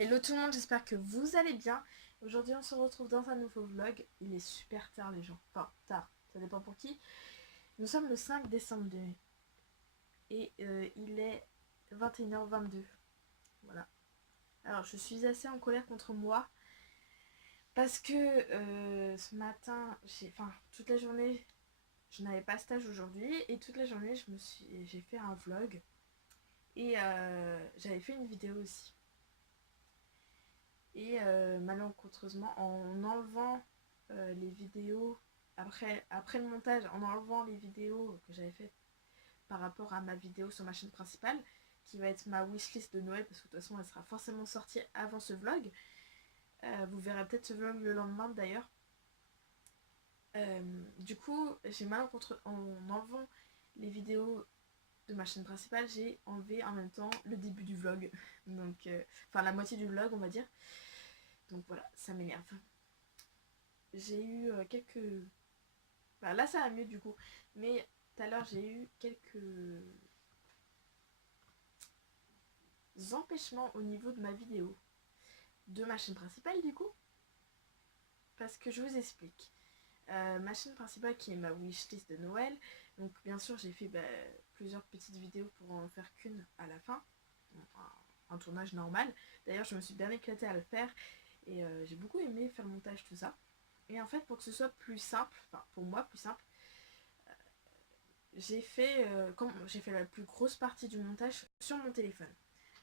Hello tout le monde, j'espère que vous allez bien. Aujourd'hui on se retrouve dans un nouveau vlog. Il est super tard les gens, enfin tard, ça dépend pour qui. Nous sommes le 5 décembre et il est 21h22. Voilà. Alors je suis assez en colère contre moi parce que ce matin, toute la journée, je n'avais pas stage aujourd'hui et toute la journée j'ai fait un vlog et j'avais fait une vidéo aussi. Et malencontreusement, en enlevant les vidéos, après le montage, en enlevant les vidéos que j'avais faites par rapport à ma vidéo sur ma chaîne principale, qui va être ma wishlist de Noël, parce que de toute façon elle sera forcément sortie avant ce vlog. Vous verrez peut-être ce vlog le lendemain d'ailleurs. Du coup, en enlevant les vidéos de ma chaîne principale, j'ai enlevé en même temps le début du vlog. Donc, enfin la moitié du vlog on va dire. Donc voilà, ça m'énerve. J'ai eu quelques... Bah, là ça va mieux du coup. Mais tout à l'heure j'ai eu quelques empêchements au niveau de ma vidéo. De ma chaîne principale du coup. Parce que je vous explique. Ma chaîne principale qui est ma wishlist de Noël. Donc bien sûr j'ai fait plusieurs petites vidéos pour en faire qu'une à la fin. Un tournage normal. D'ailleurs je me suis bien éclatée à le faire. Et j'ai beaucoup aimé faire le montage, tout ça. Et en fait pour que ce soit plus simple, enfin pour moi plus simple, j'ai fait la plus grosse partie du montage sur mon téléphone.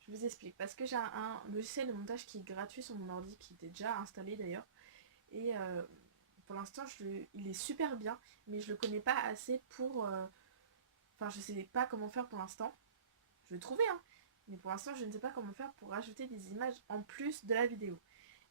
Je vous explique, parce que j'ai un logiciel de montage qui est gratuit sur mon ordi, qui était déjà installé d'ailleurs. Et pour l'instant, il est super bien, mais je le connais pas assez pour... Enfin, je sais pas comment faire pour l'instant. Je vais le trouver, hein. Mais pour l'instant, je ne sais pas comment faire pour rajouter des images en plus de la vidéo.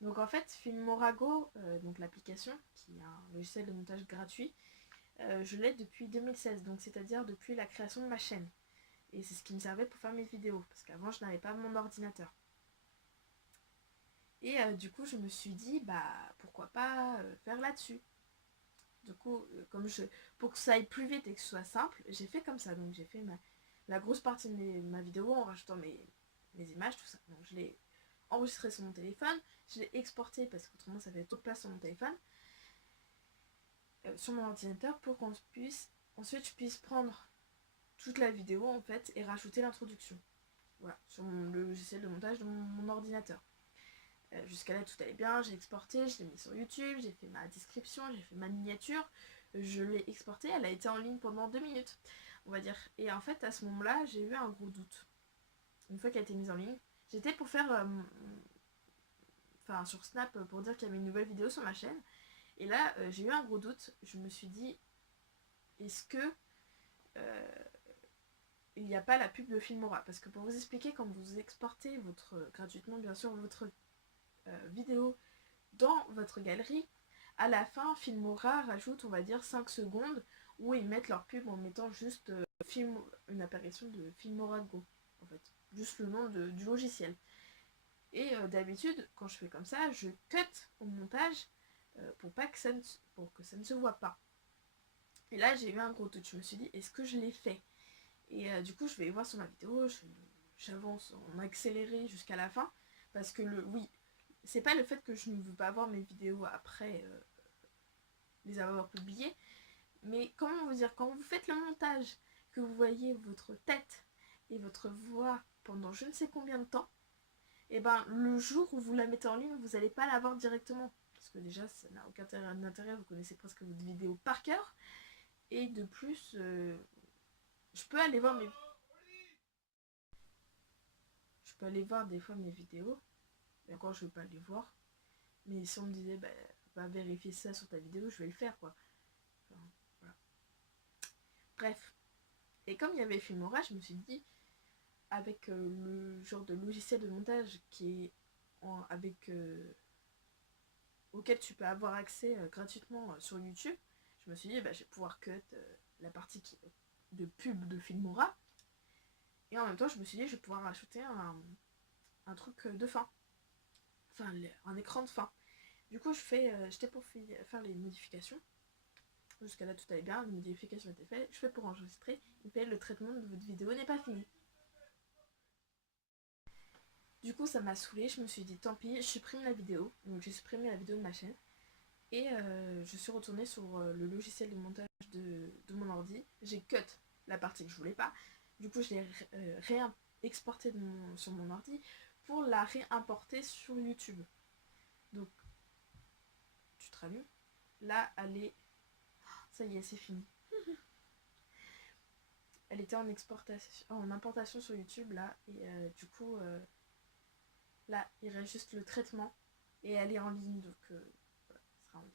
Donc en fait, Filmorago, donc l'application, qui est un logiciel de montage gratuit, je l'ai depuis 2016, donc c'est-à-dire depuis la création de ma chaîne. Et c'est ce qui me servait pour faire mes vidéos, parce qu'avant je n'avais pas mon ordinateur. Et du coup je me suis dit, bah pourquoi pas faire là-dessus. Du coup, pour que ça aille plus vite et que ce soit simple, j'ai fait comme ça. Donc j'ai fait la grosse partie de ma vidéo en rajoutant mes images, tout ça. Donc je l'ai enregistré sur mon téléphone, je l'ai exporté parce qu'autrement ça fait trop de place sur mon téléphone, sur mon ordinateur pour qu'on puisse, ensuite je puisse prendre toute la vidéo en fait et rajouter l'introduction. Voilà, sur le logiciel de montage de mon ordinateur. Jusqu'à là tout allait bien, j'ai exporté, je l'ai mis sur YouTube, j'ai fait ma description, j'ai fait ma miniature, je l'ai exportée, elle a été en ligne pendant 2 minutes, on va dire. Et en fait à ce moment-là j'ai eu un gros doute. Une fois qu'elle a été mise en ligne, j'étais pour faire sur Snap pour dire qu'il y avait une nouvelle vidéo sur ma chaîne. Et là j'ai eu un gros doute, je me suis dit est-ce que il n'y a pas la pub de Filmora? Parce que pour vous expliquer, quand vous exportez gratuitement bien sûr votre vidéo dans votre galerie, à la fin Filmora rajoute on va dire 5 secondes où ils mettent leur pub en mettant juste une apparition de Filmora Go, en fait, juste le nom du logiciel. Et d'habitude quand je fais comme ça, je cut au montage pour que ça ne se voit pas. Et là j'ai eu un gros doute, je me suis dit est-ce que je l'ai fait? Et du coup je vais voir sur ma vidéo, j'avance en accéléré jusqu'à la fin, parce que oui, c'est pas le fait que je ne veux pas voir mes vidéos après les avoir publiées, mais comment vous dire, quand vous faites le montage, que vous voyez votre tête et votre voix pendant je ne sais combien de temps, et ben le jour où vous la mettez en ligne, vous n'allez pas la voir directement. Parce que déjà ça n'a aucun intérêt, vous connaissez presque votre vidéo par cœur. Et de plus, je peux aller voir des fois mes vidéos, et encore je ne vais pas les voir. Mais si on me disait, va vérifier ça sur ta vidéo, je vais le faire quoi. Enfin, voilà. Bref. Et comme il y avait Filmora, je me suis dit, avec le genre de logiciel de montage qui est auquel tu peux avoir accès gratuitement sur YouTube, je me suis dit, je vais pouvoir cut la partie de pub de Filmora. Et en même temps, je me suis dit, je vais pouvoir rajouter un truc de fin. Enfin, un écran de fin. Du coup, j'étais pour faire les modifications. Jusqu'à là, tout allait bien, les modifications étaient faites. Je fais pour enregistrer. Il fait le traitement de votre vidéo n'est pas fini. Du coup ça m'a saoulée, je me suis dit tant pis, je supprime la vidéo. Donc j'ai supprimé la vidéo de ma chaîne. Et je suis retournée sur le logiciel de montage de mon ordi. J'ai cut la partie que je voulais pas. Du coup je l'ai réexportée sur mon ordi pour la réimporter sur YouTube. Donc tu te rallumes. Là elle est... Ça y est, c'est fini. Elle était en exportation, en importation sur YouTube là. Et du coup là il reste juste le traitement. Et elle est en ligne, donc voilà, elle sera en ligne.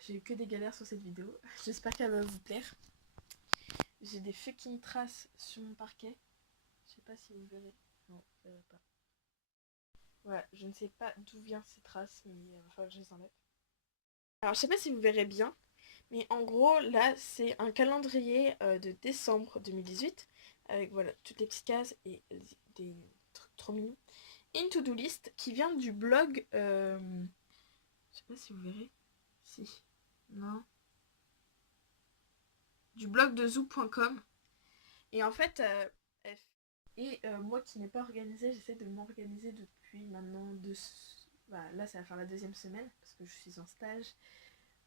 J'ai eu que des galères sur cette vidéo. J'espère qu'elle va vous plaire. J'ai des fucking traces sur mon parquet. Je sais pas si vous verrez. Non, vous verrez pas. Voilà, je ne sais pas d'où viennent ces traces, mais il va falloir que je les enlève. Alors, je sais pas si vous verrez bien, mais en gros, là, c'est un calendrier de décembre 2018, avec voilà, toutes les petites cases et des trucs trop mignons. Et une to-do list qui vient du blog... je sais pas si vous verrez. Si. Non. Du blog de zoo.com. Et en fait, moi qui n'ai pas organisé, j'essaie de m'organiser depuis maintenant bah, là ça va faire la deuxième semaine parce que je suis en stage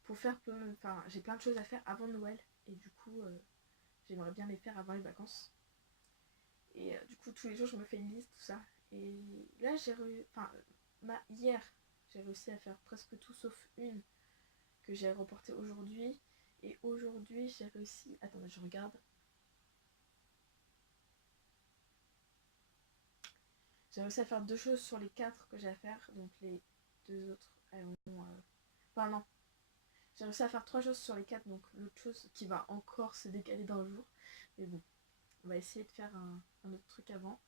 pour faire enfin j'ai plein de choses à faire avant Noël et du coup j'aimerais bien les faire avant les vacances. Et du coup tous les jours je me fais une liste, tout ça. Et là hier j'ai réussi à faire presque tout sauf une que j'ai reportée aujourd'hui. Et aujourd'hui j'ai réussi... Attendez, je regarde. J'ai réussi à faire 2 choses sur les 4 que j'ai à faire, donc les 2 autres elles ont... Enfin non, j'ai réussi à faire 3 choses sur les 4, donc l'autre chose qui va encore se décaler dans le jour. Mais bon, on va essayer de faire un autre truc avant.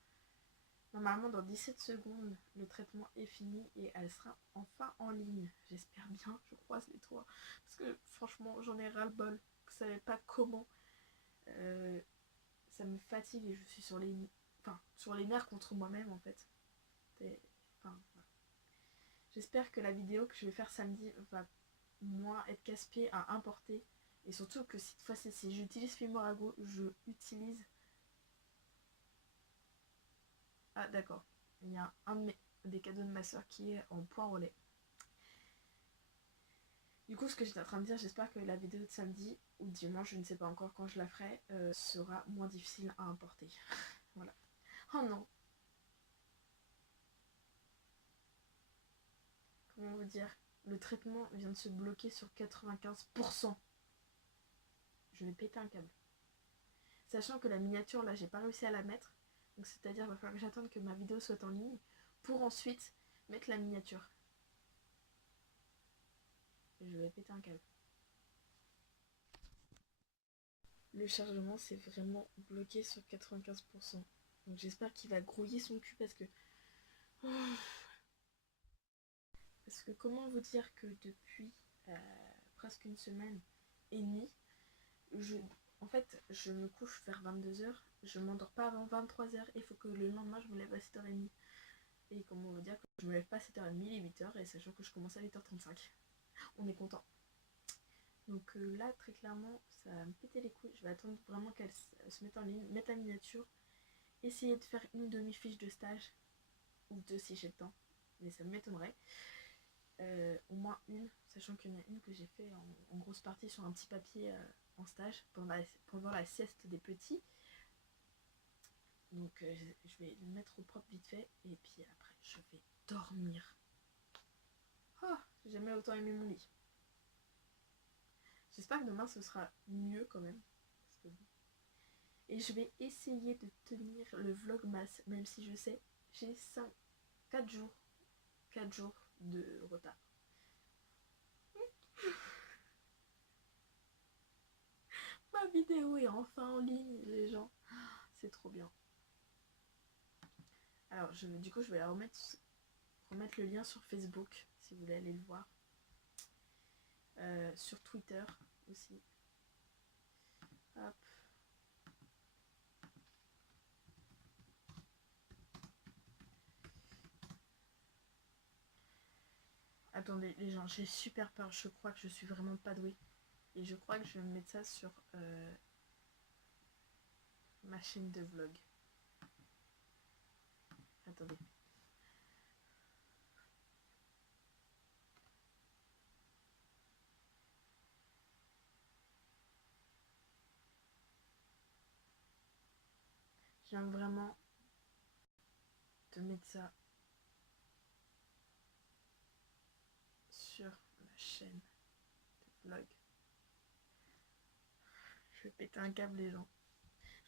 Normalement dans 17 secondes, le traitement est fini et elle sera enfin en ligne. J'espère bien, je croise les doigts. Parce que franchement, j'en ai ras-le-bol. Je ne savais pas comment. Ça me fatigue et je suis sur les nerfs contre moi-même en fait. Enfin, voilà. J'espère que la vidéo que je vais faire samedi va moins être casse-pied à importer. Et surtout que cette fois-ci, si j'utilise Filmorago, je utilise... Ah d'accord, il y a des cadeaux de ma soeur qui est en point relais. Du coup, ce que j'étais en train de dire, j'espère que la vidéo de samedi ou dimanche, je ne sais pas encore quand je la ferai, sera moins difficile à importer. Voilà. Oh non. Comment vous dire? Le traitement vient de se bloquer sur 95%. Je vais péter un câble. Sachant que la miniature, là, j'ai pas réussi à la mettre. Donc c'est-à-dire qu'il va falloir que j'attende que ma vidéo soit en ligne pour ensuite mettre la miniature. Je vais péter un câble. Le chargement s'est vraiment bloqué sur 95%. Donc j'espère qu'il va grouiller son cul parce que... Parce que comment vous dire que depuis presque une semaine et demie, en fait, je me couche vers 22h, je m'endors pas avant 23h, et il faut que le lendemain je me lève à 7h30. Et comment vous dire que je me lève pas à 7h30, il est 8h, et sachant que je commence à 8h35. On est content. Donc là, très clairement, ça va me péter les couilles. Je vais attendre vraiment qu'elle se mette en ligne, mettre la miniature, essayer de faire une demi-fiche de stage, ou deux si j'ai le temps, mais ça m'étonnerait. Au moins une, sachant qu'il y en a une que j'ai fait en grosse partie sur un petit papier en stage pendant la sieste des petits. Donc je vais le mettre au propre vite fait et puis après je vais dormir. Oh, j'ai jamais autant aimé mon lit. J'espère que demain ce sera mieux quand même. Parce que bon. Et je vais essayer de tenir le vlogmas, même si je sais, j'ai 4 jours de retard. Ma vidéo est enfin en ligne, les gens. C'est trop bien. Alors, du coup, je vais remettre le lien sur Facebook, si vous voulez aller le voir. Sur Twitter aussi. Hop. Attendez, les gens, j'ai super peur. Je crois que je suis vraiment pas douée. Et je crois que je vais me mettre ça sur ma chaîne de vlog. attendez. Je viens vraiment de mettre ça sur ma chaîne de vlog. Je vais péter un câble, les gens.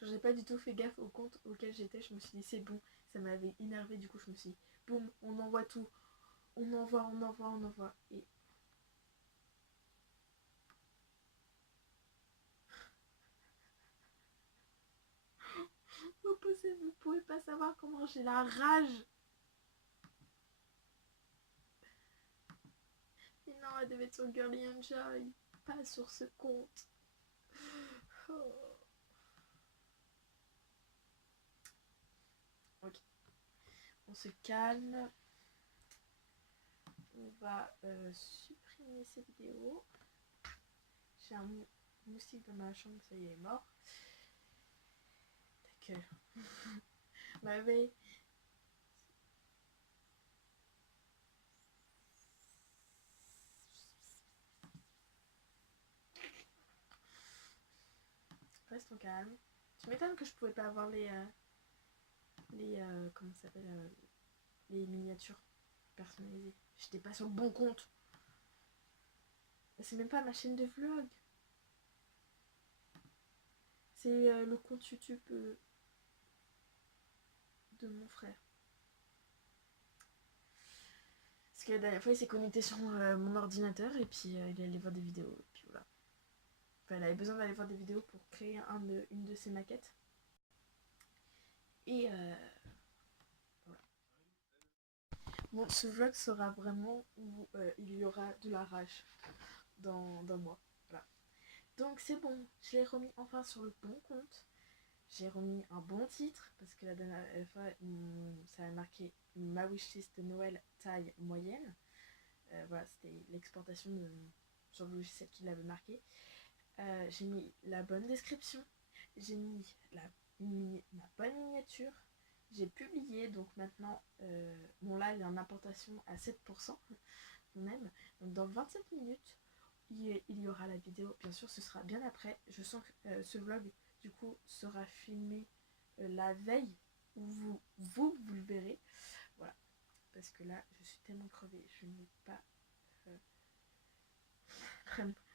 J'ai pas du tout fait gaffe au compte auquel j'étais. Je me suis dit c'est bon, ça m'avait énervé. Du coup je me suis dit boum, on envoie tout. On envoie. Et vous pouvez pas savoir comment j'ai la rage. Mais non, elle devait être sur Girly Enjoy, pas sur ce compte. Oh. Ok, on se calme. On va supprimer cette vidéo. J'ai un moustique dans ma chambre, ça y est, mort. D'accord. Bah oui. Restons calmes. Tu m'étonnes que je pouvais pas avoir les comment ça s'appelle, les miniatures personnalisées. J'étais pas sur le bon compte. C'est même pas ma chaîne de vlog. C'est le compte YouTube de mon frère. Parce que la dernière fois il s'est connecté sur mon ordinateur et puis il allait voir des vidéos. Et puis voilà. Enfin, il avait besoin d'aller voir des vidéos pour créer une de ses maquettes. Et voilà. Bon, ce vlog sera vraiment où il y aura de la rage dans moi. Voilà. Donc c'est bon, je l'ai remis enfin sur le bon compte. J'ai remis un bon titre parce que la dernière fois ça a marqué ma wishlist de Noël taille moyenne. Voilà, c'était l'exportation sur le logiciel qui l'avait marqué. J'ai mis la bonne description, j'ai mis ma bonne miniature, j'ai publié, donc maintenant mon live est en importation à 7%, on aime. Donc dans 27 minutes, il y aura la vidéo, bien sûr ce sera bien après. Je sens que ce vlog du coup sera filmé la veille où vous le verrez. Voilà, parce que là je suis tellement crevée, je n'ai pas...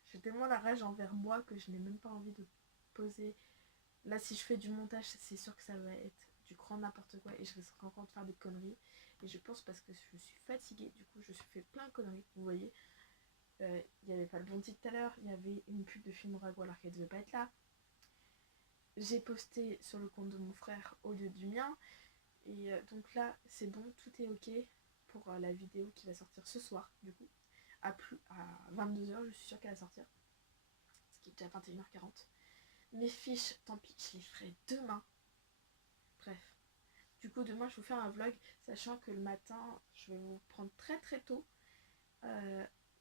j'ai tellement la rage envers moi que je n'ai même pas envie de poser. Là si je fais du montage c'est sûr que ça va être du grand n'importe quoi et je risque encore de faire des conneries. Et je pense parce que je suis fatiguée, du coup je suis fait plein de conneries, vous voyez. Il n'y avait pas le bon titre tout à l'heure, il y avait une pub de Filmorago alors qu'elle devait pas être là. J'ai posté sur le compte de mon frère au lieu du mien. Et donc là c'est bon, tout est ok pour la vidéo qui va sortir ce soir du coup. À 22h, je suis sûre qu'elle va sortir. Ce qui est déjà 21h40. Mes fiches, tant pis, je les ferai demain. Bref. Du coup, demain, je vais vous faire un vlog, sachant que le matin, je vais vous prendre très très tôt.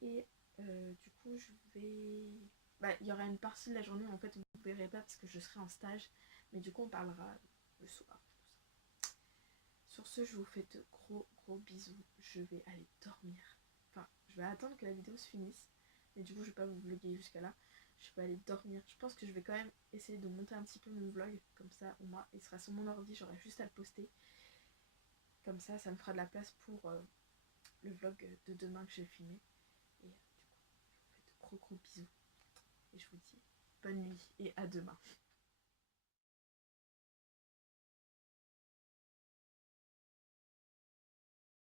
Et du coup, je vais... Bah, il y aura une partie de la journée, en fait, vous ne verrez pas parce que je serai en stage. Mais du coup, on parlera le soir. Tout ça. Sur ce, je vous fais de gros bisous. Je vais aller dormir. Enfin, je vais attendre que la vidéo se finisse. Mais du coup, je vais pas vous vlogger jusqu'à là. Je vais aller dormir. Je pense que je vais quand même essayer de monter un petit peu mon vlog. Comme ça, au moins, il sera sur mon ordi. J'aurai juste à le poster. Comme ça, ça me fera de la place pour le vlog de demain que je vais filmer. Et du coup, je vous fais de gros bisous. Et je vous dis bonne nuit et à demain.